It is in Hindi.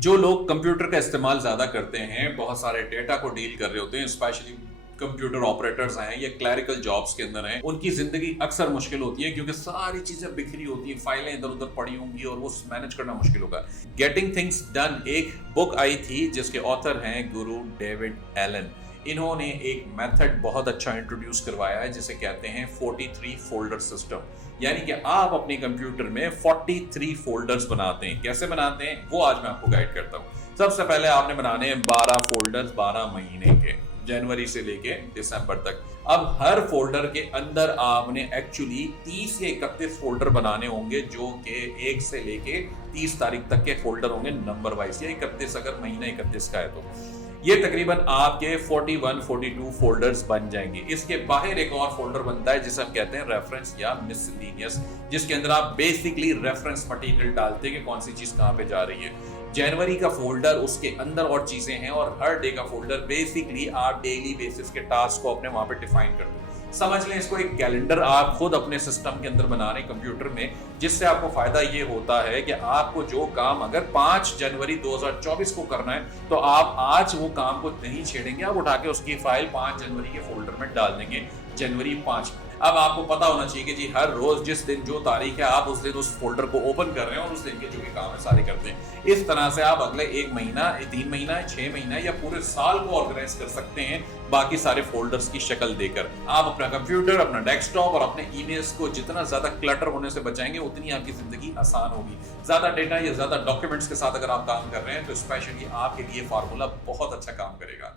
जो लोग कंप्यूटर का इस्तेमाल ज़्यादा करते हैं, बहुत सारे डेटा को डील कर रहे होते हैं, स्पेशली कंप्यूटर ऑपरेटर्स हैं या क्लैरिकल जॉब्स के अंदर हैं, उनकी जिंदगी अक्सर मुश्किल होती है क्योंकि सारी चीजें बिखरी होती हैं, फाइलें इधर उधर पड़ी होंगी और वो मैनेज करना मुश्किल होगा। गेटिंग थिंग्स डन एक बुक आई थी जिसके ऑथर हैं गुरु डेविड एलन। इन्होंने एक मेथड बहुत अच्छा इंट्रोड्यूस करवाया है जिसे कहते हैं 43 फोल्डर सिस्टम। यानी कि आप अपने कंप्यूटर में 43 फोल्डर्स बनाते हैं। कैसे बनाते हैं वो आज मैं आपको गाइड करता हूँ। सबसे पहले आपने बनाने हैं 12 फोल्डर्स 12 महीने के, जनवरी से लेके दिसंबर तक। अब हर फोल्डर के अंदर आपने एक्चुअली 30 या 31 फोल्डर बनाने होंगे जो कि 1 से लेके 30 तारीख तक के फोल्डर होंगे नंबर वाइज, या 31 अगर महीना 31 का है तो ये तकरीबन आपके 41-42 फोल्डर्स बन जाएंगे। इसके बाहर एक और फोल्डर बनता है जिसे हम कहते हैं रेफरेंस या मिसलेनियस, जिसके अंदर आप बेसिकली रेफरेंस मटेरियल डालते हैं कि कौन सी चीज कहां पे जा रही है। जनवरी का फोल्डर उसके अंदर और चीजें हैं, और हर डे का फोल्डर बेसिकली आप डेली बेसिस के टास्क को अपने वहां पे डिफाइन करते हैं। समझ लें इसको एक कैलेंडर आप खुद अपने सिस्टम के अंदर बना रहे हैं कंप्यूटर में, जिससे आपको फायदा ये होता है कि आपको जो काम अगर 5 जनवरी 2024 को करना है तो आप आज वो काम को नहीं छेड़ेंगे, आप उठा के उसकी फाइल 5 जनवरी के फोल्डर में डाल देंगे, जनवरी 5। अब आपको पता होना चाहिए कि जी हर रोज जिस दिन जो तारीख है आप उस दिन उस फोल्डर को ओपन कर रहे हैं और उस दिन के जो भी काम है सारे करते हैं। इस तरह से आप अगले 1 महीना, 3 महीना, 6 महीना या पूरे साल को ऑर्गेनाइज कर सकते हैं बाकी सारे फोल्डर्स की शक्ल देकर। आप अपना कंप्यूटर, अपना डेस्कटॉप और अपने ईमेल्स को जितना ज्यादा क्लटर होने से बचाएंगे उतनी आपकी जिंदगी आसान होगी। ज्यादा डेटा या ज्यादा डॉक्यूमेंट्स के साथ अगर आप काम कर रहे हैं तो स्पेशली आपके लिए फार्मूला बहुत अच्छा काम करेगा।